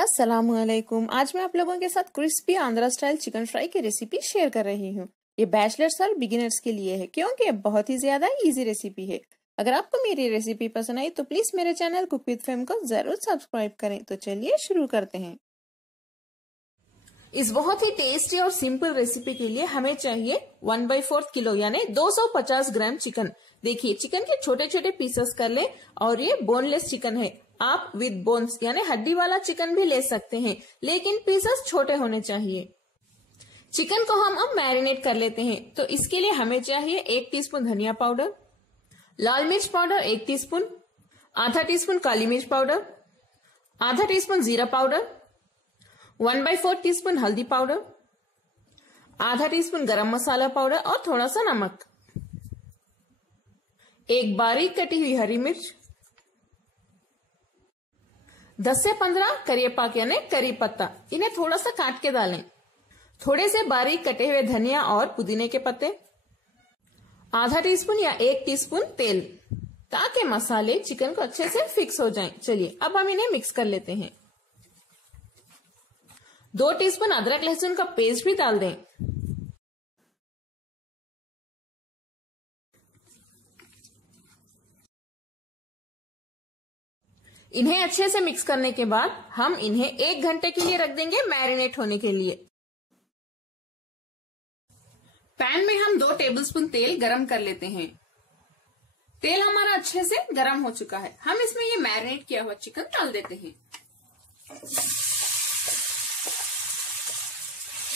अस्सलामुअलैकुम। आज मैं आप लोगों के साथ crispy Andhra style chicken fry की रेसिपी शेयर कर रही हूँ। ये बैचलर्स और बिगिनर्स के लिए है क्योंकि ये बहुत ही ज्यादा इजी रेसिपी है। अगर आपको मेरी रेसिपी पसंद आई तो प्लीज मेरे चैनल कुक विद फेम को जरूर सब्सक्राइब करें। तो चलिए शुरू करते हैं। इस बहुत ही टेस्टी और सिंपल रेसिपी के लिए हमें चाहिए 1/4 किलो यानी 250 ग्राम चिकन। देखिए चिकन के छोटे छोटे पीसेस कर ले और ये बोनलेस चिकन है। आप विद बोन्स यानी हड्डी वाला चिकन भी ले सकते हैं, लेकिन पीसेस छोटे होने चाहिए। चिकन को हम अब मैरिनेट कर लेते हैं। तो इसके लिए हमें चाहिए 1 टीस्पून धनिया पाउडर, लाल मिर्च पाउडर 1 टीस्पून, आधा टीस्पून काली मिर्च पाउडर, आधा टीस्पून जीरा पाउडर, 1/4 टीस्पून हल्दी पाउडर, आधा टीस्पून गरम मसाला पाउडर और थोड़ा सा नमक, एक बारीक कटी हुई हरी मिर्च, 10 से 15 करिएपाक यानी करी पत्ता, इन्हें थोड़ा सा काट के डालें। थोड़े से बारीक कटे हुए धनिया और पुदीने के पत्ते, आधा टीस्पून या 1 टीस्पून तेल, ताकि मसाले चिकन को अच्छे से फिक्स हो जाएं। चलिए अब हम इन्हें मिक्स कर लेते हैं। 2 टीस्पून अदरक लहसुन का पेस्ट भी डाल दें। इन्हें अच्छे से मिक्स करने के बाद हम इन्हें 1 घंटे के लिए रख देंगे मैरिनेट होने के लिए। पैन में हम 2 टेबलस्पून तेल गरम कर लेते हैं। तेल हमारा अच्छे से गरम हो चुका है। हम इसमें ये मैरिनेट किया हुआ चिकन डाल देते हैं।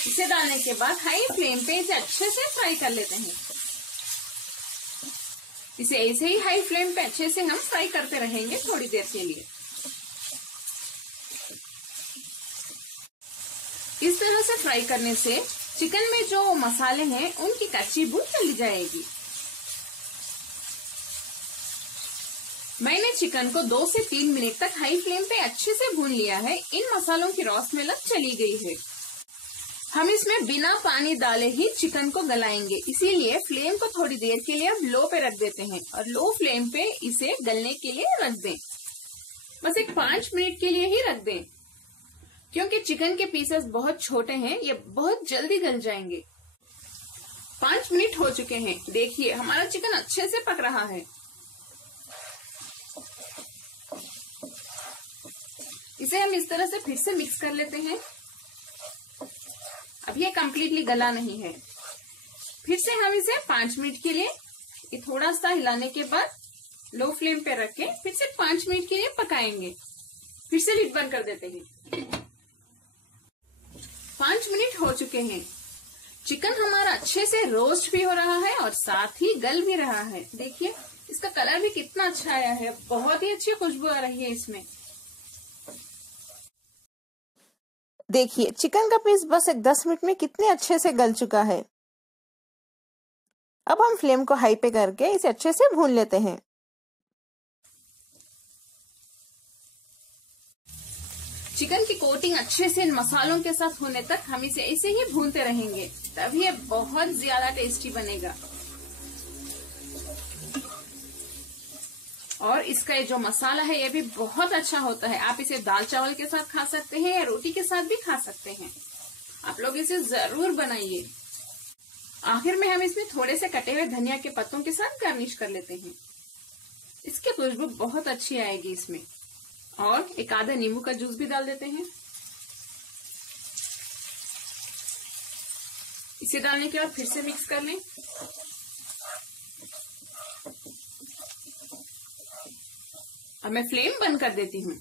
इसे डालने के बाद हाई फ्लेम पे इसे अच्छे से फ्राई कर लेते हैं। इसे ऐसे ही हाई फ्लेम पे अच्छे से हम फ्राई करते रहेंगे थोड़ी देर के लिए। इस तरह से फ्राई करने से चिकन में जो मसाले हैं उनकी कच्ची बू चली जाएगी। मैंने चिकन को 2 से 3 मिनट तक हाई फ्लेम पे अच्छे से भून लिया है। इन मसालों की रॉ स्मेल चली गई है। हम इसमें बिना पानी डाले ही चिकन को गलाएंगे, इसीलिए फ्लेम को थोड़ी देर के लिए अब लो पे रख देते हैं और लो फ्लेम पे इसे गलने के लिए रख दें। बस एक 5 मिनट के लिए ही रख दें, क्योंकि चिकन के पीसेस बहुत छोटे हैं, ये बहुत जल्दी गल जाएंगे। 5 मिनट हो चुके हैं। देखिए हमारा चिकन अच्छे से पक रहा है। इसे हम इस तरह से फिर से मिक्स कर लेते हैं। अब ये कम्प्लीटली गला नहीं है। फिर से हम इसे 5 मिनट के लिए थोड़ा सा हिलाने के बाद लो फ्लेम पे रख के फिर से 5 मिनट के लिए पकाएंगे। फिर से लिड बंद कर देते हैं। 5 मिनट हो चुके हैं। चिकन हमारा अच्छे से रोस्ट भी हो रहा है और साथ ही गल भी रहा है। देखिए इसका कलर भी कितना अच्छा आया है। बहुत ही अच्छी खुशबू आ रही है इसमें। देखिए चिकन का पीस बस एक 10 मिनट में कितने अच्छे से गल चुका है। अब हम फ्लेम को हाई पे करके इसे अच्छे से भून लेते हैं। चिकन की कोटिंग अच्छे से इन मसालों के साथ होने तक हम इसे ऐसे ही भूनते रहेंगे, तभी ये बहुत ज्यादा टेस्टी बनेगा। और इसका जो मसाला है ये भी बहुत अच्छा होता है। आप इसे दाल चावल के साथ खा सकते हैं या रोटी के साथ भी खा सकते हैं। आप लोग इसे जरूर बनाइए। आखिर में हम इसमें थोड़े से कटे हुए धनिया के पत्तों के साथ गार्निश कर लेते हैं। इसकी खुशबू बहुत अच्छी आएगी इसमें। और एक आधा नींबू का जूस भी डाल देते हैं। इसे डालने के बाद फिर से मिक्स कर लें। अब मैं फ्लेम बंद कर देती हूँ।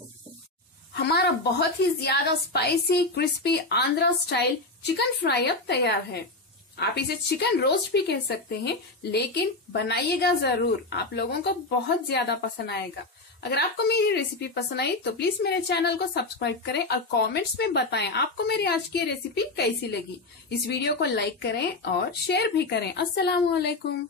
हमारा बहुत ही ज्यादा spicy crispy Andhra style chicken fry अब तैयार है। आप इसे चिकन रोस्ट भी कह सकते हैं, लेकिन बनाइएगा जरूर। आप लोगों को बहुत ज्यादा पसंद आएगा। अगर आपको मेरी रेसिपी पसंद आई तो प्लीज मेरे चैनल को सब्सक्राइब करें और कमेंट्स में बताएं आपको मेरी आज की रेसिपी कैसी लगी। इस वीडियो को लाइक करें और शेयर भी करें। अस्सलामुअलैकुम।